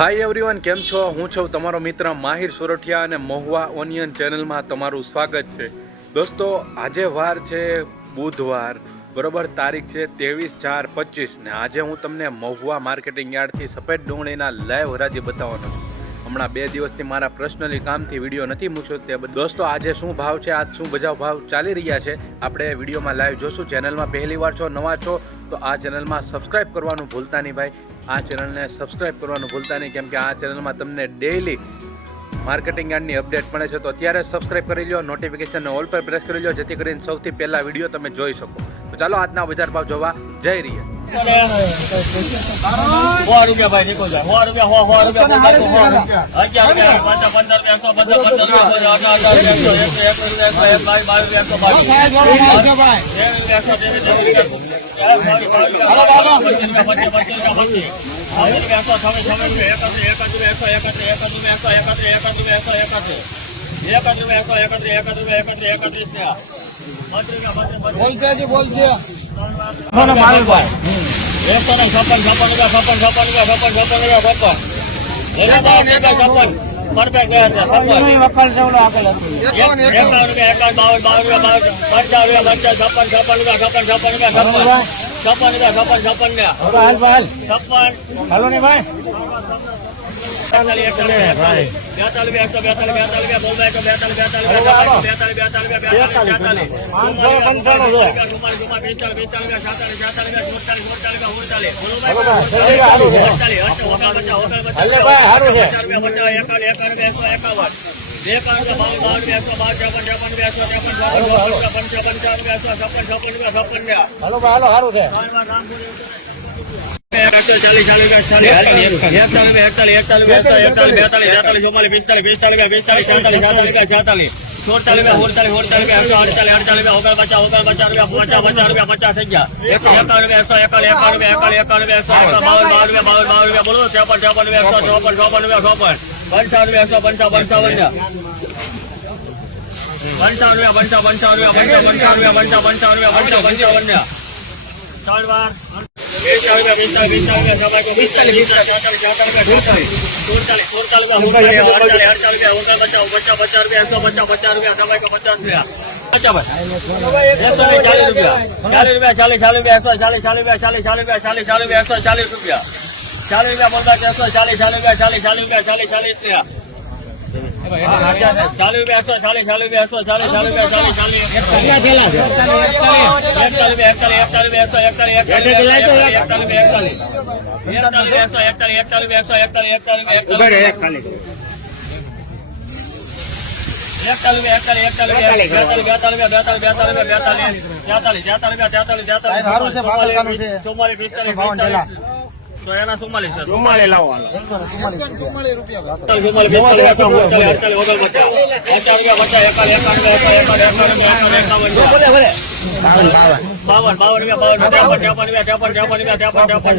Hi everyone કેમ છો? હું છું તમારો મિત્ર માહિર સોરઠિયા અને મહુવા ઓનિયન ચેનલમાં તમારું સ્વાગત છે. દોસ્તો, આજે વાર છે બુધવાર, બરોબર? તારીખ છે ત્રેવીસ ચાર પચીસ ને આજે હું તમને મહુવા માર્કેટિંગ યાર્ડથી સફેદ ડુંગળીના લાઈવ હરાજી બતાવવાનો છું. હમણાં બે દિવસથી મારા પર્સનલી કામથી વીડિયો નથી મૂક્યો તે દોસ્તો, આજે શું ભાવ છે? આજ શું બજાવ ભાવ ચાલી રહ્યા છે? આપણે વિડીયોમાં લાઈવ જોશું. ચેનલમાં પહેલી વાર છો, નવા છો, તો આ ચેનલમાં સબસ્ક્રાઈબ કરવાનું ભૂલતા નહીં ભાઈ. આ ચેનલને સબસ્ક્રાઇબ કરવાનું ભૂલતા નહીં, કેમ કે આ ચેનલમાં તમને ડેઈલી માર્કેટિંગ યાર્ડની અપડેટ મળે છે. તો અત્યારે સબસ્ક્રાઇબ કરી લો નોટિફિકેશન ઓલ પર પ્રેસ કરી લો જેથી કરીને સૌથી પહેલાં વીડિયો તમે જોઈ શકો. તો ચાલો આજના બજાર ભાવ જોવા જઈ રહ્યા. સો રૂપિયા ભાઈ નીકળો જાય સો રૂપિયા સો સો રૂપિયા બાજુ સો રૂપિયા અગિયાર રૂપિયા પંદર એકસો પંદર પંદર એક જ એકસો એકસો એકસો એક બાવીસ બાવીસ એકસો બાવીસ એક એકસો ત્રેવીસ એક જ એકસો એકસો એકસો એકસો એકત્રીસ એકત્રીસ સપન બત્રીસ બત્રીસ બત્રીસ એકસો ને છપ્પન છપ્પન રૂપિયા છપ્પન છપ્પન રૂપિયા છપ્પન છપ્પન રૂપિયા છપ્પન. છપ્પન. છપ્પન છે છપ્પન. છપ્પન છપ્પન છપ્પન રૂપિયા છપ્પન છપ્પન રૂપિયા સાતાલીસ સાતાલીસ રૂપિયા રૂપિયા રૂપિયા રૂપિયા રૂપિયા રૂપિયા રૂપિયા ચાલીસ ચાલીસ એકતાલીસ એકતાલીસ એકતાલીસ એકતાલીસ બેતાલીસ તેતાલીસ ચુમ્માલીસ પિસ્તાલીસ પિસ્તાલીસ પિસ્તાલીસ છેતાલીસ છેતાલીસ છેતાલીસ સુડતાલીસ સુડતાલીસ સુડતાલીસ એકસો અડતાલીસ અડતાલીસ ઓગણ પચાસ ઓગણ પચાસ રૂપિયા પચાસ પચાસ રૂપિયા પચાસ થઈ ગયા એકાવન રૂપિયા એકસો એકાવન એકાવન રૂપિયા એકાવન રૂપિયા એકસો બાવન બાવન રૂપિયા બાવન રૂપિયા બોલો ત્રેપન ત્રેપન રૂપિયા એકસો ચોપન ચોપન રૂપિયા પંચાવન રૂપિયા એકસો પંચાવન પંચાવન પંચાવન રૂપિયા પંચાવન પંચાવન રૂપિયા પંચાવન રૂપિયા પંચાવન રૂપિયા પંચાવન પંચાવન ને વાર ચાલીસ રૂપિયા બોલતા ચાલીસ ચાલીસ રૂપિયા ચાલીસ ચાલીસ રૂપિયા ચાલીસ ચાલીસ રૂપિયા ચાલીસ ચાલીસ રૂપિયા એકતાલીસ એકતાલીસ એકતાલીસ એકતાલીસ એકતાલીસ એકતાલીસ એકતાલીસ બેતાલીસ બેતાલીસ બેતાલીસ બેતાલીસ બેતાલીસ તેતાલીસ તેતાલીસ તેતાલીસ ચુમ્માલીસ પિસ્તાલીસ પિસ્તાલીસ તો એના ચુમ્માલીસ પણ બાવન બાવન. રૂપિયા બાવન ત્રેપન ત્રેપન રૂપિયા ત્રેપન ત્રેપન રૂપિયા ત્રેપન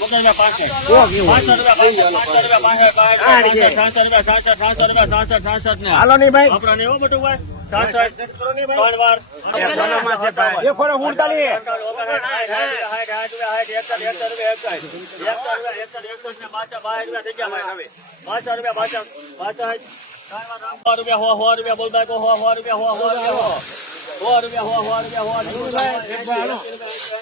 મકાઈના પાસે. પાંચસો રૂપિયા, પાંચસો રૂપિયા, પાંચસો રૂપિયા, પાંચસો રૂપિયા, સાતસો રૂપિયા, હો રૂપિયા,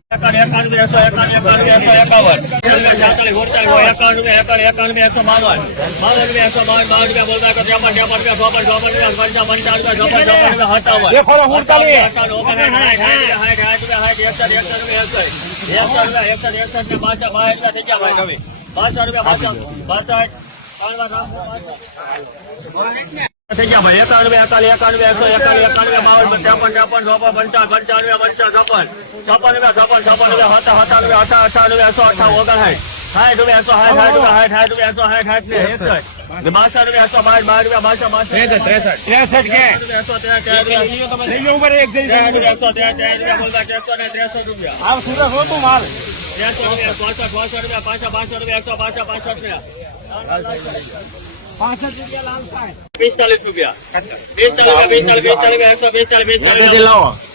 એકાણું એકસો એકાણું એકાવન સાતળી ઓડતાલીસ એકાણું એકાણું એકસો બાવન બાવન રૂપિયા એકસો બાવન બાવન રૂપિયા બોલતા ત્રેપન ત્રેપન રૂપિયા ચોપન પંચા રૂપિયા ચોપન ચોપન રૂપિયા રૂપિયા સાઠ એકસઠ રૂપિયા એકસઠ એકસઠ રૂપિયા એકસઠ રૂપિયા થઈ ગયા રૂપિયા બાસઠ થઈ ગયા ભાઈ એકાણવે એકાલી એકાણવે એકસો એકાલી એકાણવે બાવન ત્રેપન ત્રેપન ચોપન પંચાવન પંચાણવે પંચાવન છપ્પન. છપ્પન રૂપિયા છપ્પન છપ્પન રૂપિયા હતા સત્તાણવે અઠા અઠાણવે એકસો અઠાવન ઓગણસાઠ સાઠ. રૂપિયા એકસો સાઠ સાઠ રૂપિયા સાઠ સાઠ રૂપિયા એકસો સાઠ સાઠ ને બાસઠ રૂપિયા એકસો બાર બાર રૂપિયા બાસઠ બાસઠ ત્રેસઠ ત્રેસઠ. રૂપિયા લઈ જાઓ ઉપર એક જઈ ત્રેસઠ રૂપિયા એકસો ત્રેસઠ રૂપિયા બોલતા એકસો ને ત્રેસઠ રૂપિયા. આ સુરત હોતું માલ? ત્રેસઠ રૂપિયા ચોસઠ ચોસઠ રૂપિયા પાછા બાસઠ રૂપિયા એકસો પાછા પાસઠ રૂપિયા. પાસઠ રૂપિયા પિસ્તાલીસ રૂપિયા પિસ્તાલીસ પિસ્તાલીસ પિસ્તાલીસ પિસ્તાલીસ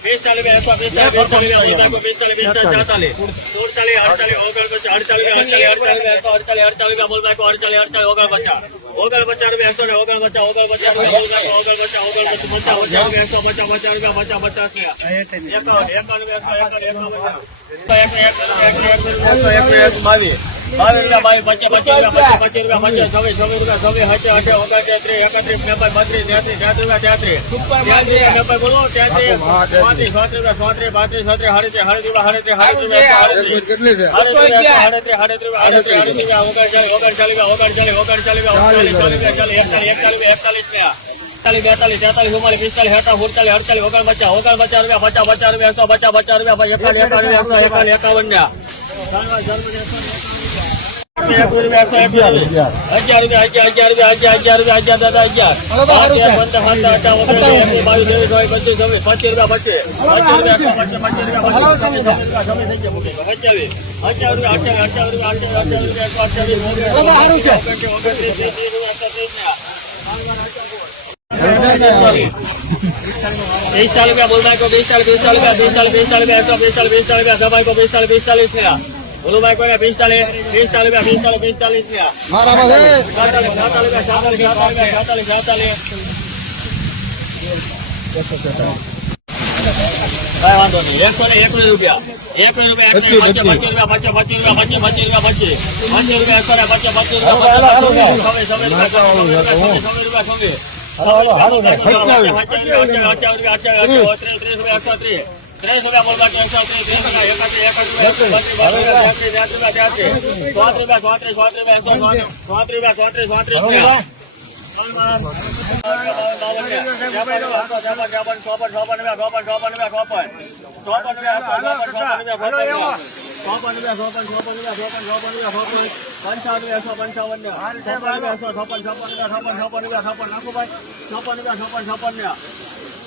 રૂપિયા પચીસ રૂપિયા પચીસ રૂપિયા પચીસ છવ્વીસ છવ્વીસ રૂપિયા છવ્વીસ એકત્રીસ નેપાળ બત્રીસ તેત્રીસ રૂપિયા તેત્રીસ પાંત્રીસ પાંત્રીસ પાંત્રીસ પાંત્રીસ પાંત્રીસ હાડત્રી હાડત્રી હાડત્રી હાડત્રી કેટલી છે હાડત્રી હાડત્રી હાડત્રી બેતાલીસ તેતાલીસ ચુમ્માલીસ પિસ્તાલીસ હેઠા સુડતાલીસ અડતાલીસ ઓગણ પચાસ ઓગણ પચાસ રૂપિયા પચાસ પચાસ રૂપિયા એકસો પચાસ પચાસ રૂપિયા એકાવન એકાવન એકાવન એકાવન બેસાલ રૂપિયા બોલતા બેસાલ બેસાલ રૂપિયા બેસાલ બેસાલ રૂપિયા બેસાલ બેસાલ રૂપિયા સભાઈ બેસાલ બેસાલીસ રૂપિયા બોલો ભાઈ કોને પિસ્તાલીસ પિસ્તાલીસ રૂપિયા પિસ્તાલીસ પિસ્તાલીસ રૂપિયા સાતાલીસ સાતાલીસ રૂપિયા સાતાલીસ સાતાલીસ સાતાલીસ કાંઈ વાંધો નહીં એકસો ને એકવીસ રૂપિયા એકવીસ રૂપિયા એકવીસ પચીસ પચીસ રૂપિયા પચીસ પચીસ રૂપિયા પચીસ પચીસ રૂપિયા પચીસ પચીસ રૂપિયા એકસો ને પચીસ પચીસ રૂપિયા છવ્વીસ છવ્વીસ રૂપિયા છવ્વીસ રૂપિયા છવ્વીસ હારું છે લાવો, લાવો. ત્રેસઠ કે